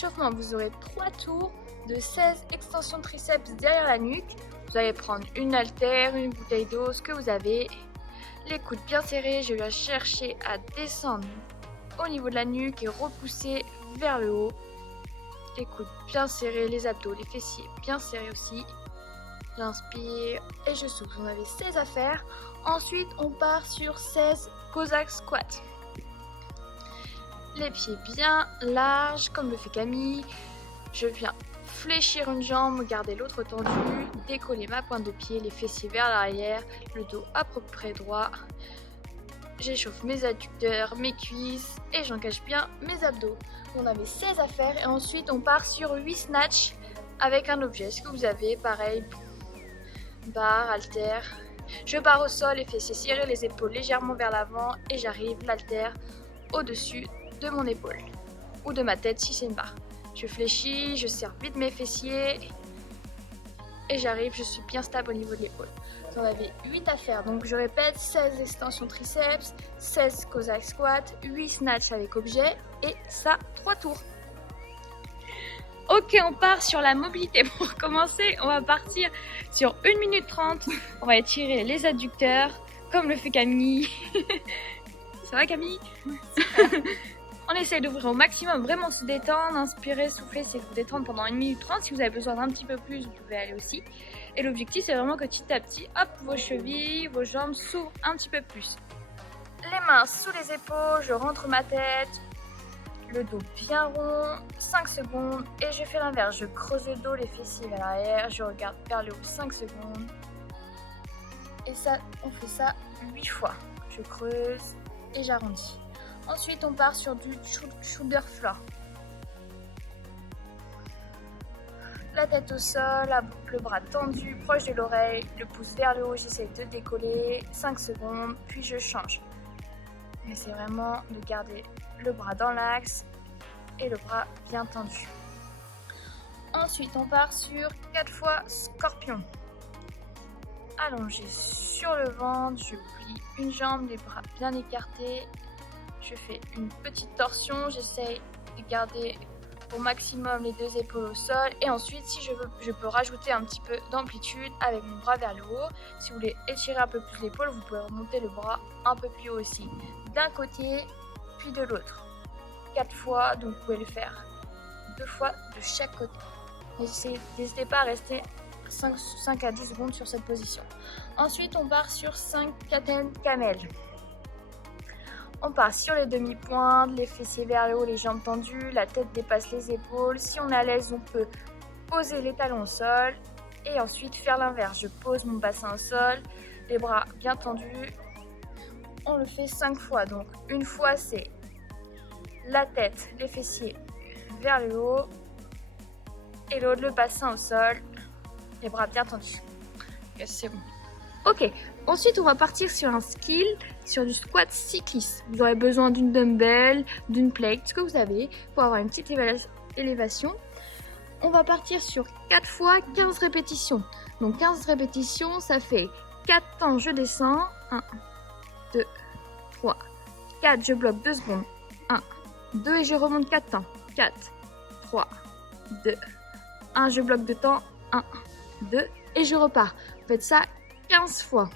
échauffement, vous aurez 3 tours de 16 extensions de triceps derrière la nuque. Vous allez prendre une haltère, une bouteille d'eau, ce que vous avez. Les coudes bien serrés, je viens chercher à descendre au niveau de la nuque et repousser vers le haut. Les coudes bien serrés, les abdos, les fessiers bien serrés aussi. J'inspire et je souffle. On avait 16 à faire. Ensuite, on part sur 16 Cossack squats. Les pieds bien larges, comme le fait Camille. Je viens fléchir une jambe, garder l'autre tendue, décoller ma pointe de pied, les fessiers vers l'arrière, le dos à peu près droit. J'échauffe mes adducteurs, mes cuisses et j'engage bien mes abdos. On avait 16 à faire et ensuite on part sur 8 snatchs avec un objet. Est-ce que vous avez pareil, barre, haltère. Je pars au sol, les fessiers serrés, les épaules légèrement vers l'avant et j'arrive l'haltère au-dessus de mon épaule ou de ma tête si c'est une barre. Je fléchis, je serre vite mes fessiers et j'arrive, je suis bien stable au niveau de l'épaule. J'en avais 8 à faire, donc je répète, 16 extensions triceps, 16 Cossack squats, 8 snatchs avec objet et ça 3 tours. Ok, on part sur la mobilité. Pour commencer, on va partir sur 1 minute 30. On va étirer les adducteurs, comme le fait Camille. Ça va Camille? On essaye d'ouvrir au maximum, vraiment se détendre, inspirer, souffler, c'est vous détendre pendant 1 minute 30. Si vous avez besoin d'un petit peu plus, vous pouvez aller aussi. Et l'objectif, c'est vraiment que petit à petit, hop, vos chevilles, vos jambes s'ouvrent un petit peu plus. Les mains sous les épaules, je rentre ma tête. Le dos bien rond, 5 secondes et je fais l'inverse. Je creuse le dos, les fessiers vers l'arrière, je regarde vers le haut 5 secondes. Et ça, on fait ça 8 fois. Je creuse et j'arrondis. Ensuite, on part sur du shoulder floor. La tête au sol, le bras tendu, proche de l'oreille, le pouce vers le haut, j'essaie de décoller. 5 secondes, puis je change. Mais c'est vraiment de garder le bras dans l'axe et le bras bien tendu. Ensuite, on part sur 4 fois scorpion. Allongé sur le ventre, je plie une jambe, les bras bien écartés. Je fais une petite torsion, j'essaye de garder au maximum les 2 épaules au sol. Et ensuite, si je veux, je peux rajouter un petit peu d'amplitude avec mon bras vers le haut. Si vous voulez étirer un peu plus l'épaule, vous pouvez remonter le bras un peu plus haut aussi. D'un côté, puis de l'autre. 4 fois, donc vous pouvez le faire 2 fois de chaque côté. N'hésitez pas à rester 5 à 10 secondes sur cette position. Ensuite, on part sur 5 Katen Camel. On part sur les demi-pointes, les fessiers vers le haut, les jambes tendues, la tête dépasse les épaules. Si on est à l'aise, on peut poser les talons au sol et ensuite faire l'inverse. Je pose mon bassin au sol, les bras bien tendus. On le fait 5 fois. Donc, une fois, c'est la tête, les fessiers vers le haut et l'autre, le bassin au sol, les bras bien tendus. Okay, c'est bon. Ok, ensuite on va partir sur un skill, sur du squat cycliste. Vous aurez besoin d'une dumbbell, d'une plate, ce que vous avez pour avoir une petite élévation. On va partir sur 4 fois 15 répétitions. Donc 15 répétitions, ça fait 4 temps, je descends. 1, 2, 3, 4, je bloque 2 secondes. 1, 2 et je remonte 4 temps. 4, 3, 2, 1, je bloque 2 temps. 1, 2 et je repars. Vous faites ça 15 fois.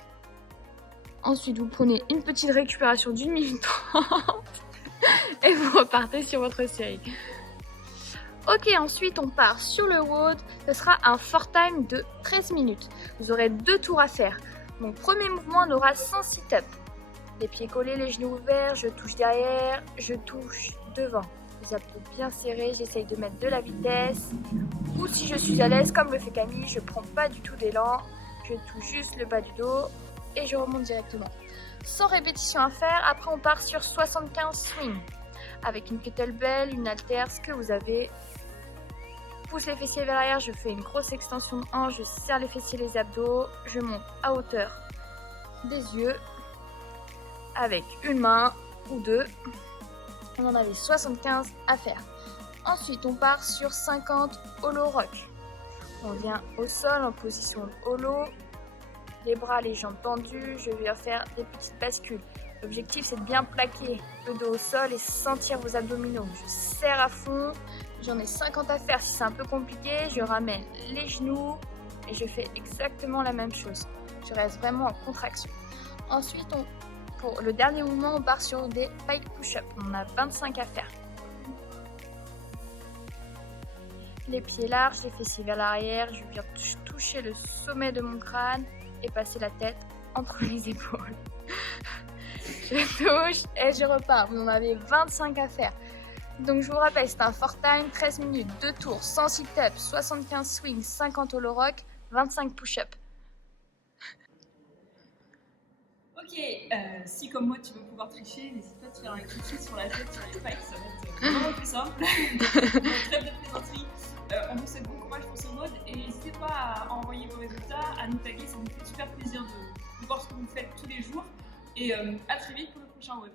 Ensuite, vous prenez une petite récupération d'1 minute 30 et vous repartez sur votre série. Ok, ensuite on part sur le WOD. Ce sera un fort time de 13 minutes. Vous aurez 2 tours à faire. Donc, premier mouvement, on aura 100 sit-up. Les pieds collés, les genoux ouverts, je touche derrière, je touche devant. Les abdos bien serrés, j'essaye de mettre de la vitesse. Ou si je suis à l'aise, comme le fait Camille, je prends pas du tout d'élan. Je touche juste le bas du dos et je remonte directement. 100 répétitions à faire. Après, on part sur 75 swings. Avec une kettlebell, une haltère, ce que vous avez. Pousse les fessiers vers l'arrière, je fais une grosse extension de hanche, je serre les fessiers, les abdos. Je monte à hauteur des yeux avec une main ou 2. On en avait 75 à faire. Ensuite, on part sur 50 hollow rock. On vient au sol en position de hollow, les bras, les jambes tendues, je vais faire des petites bascules. L'objectif, c'est de bien plaquer le dos au sol et sentir vos abdominaux. Je serre à fond, J'en ai 50 à faire. Si c'est un peu compliqué, je ramène les genoux et je fais exactement la même chose. Je reste vraiment en contraction. Ensuite, pour le dernier mouvement, on part sur des pike push-up. On a 25 à faire. Les pieds larges, les fessiers vers l'arrière. Je viens toucher le sommet de mon crâne et passer la tête entre les épaules. Je touche et je repars. Vous en avez 25 à faire. Donc je vous rappelle, c'est un fort time, 13 minutes, 2 tours, 100 sit-ups, 75 swings, 50 hollow rock, 25 push-ups. Ok, si comme moi tu veux pouvoir tricher, n'hésite pas à te faire un cliché sur la tête, sur les pikes, ça va être vraiment plus simple. Trêve de plaisanterie. On vous souhaite bon courage pour ce mode et n'hésitez pas à envoyer vos résultats, à nous taguer, ça nous fait super plaisir de voir ce que vous faites tous les jours. Et à très vite pour le prochain mode.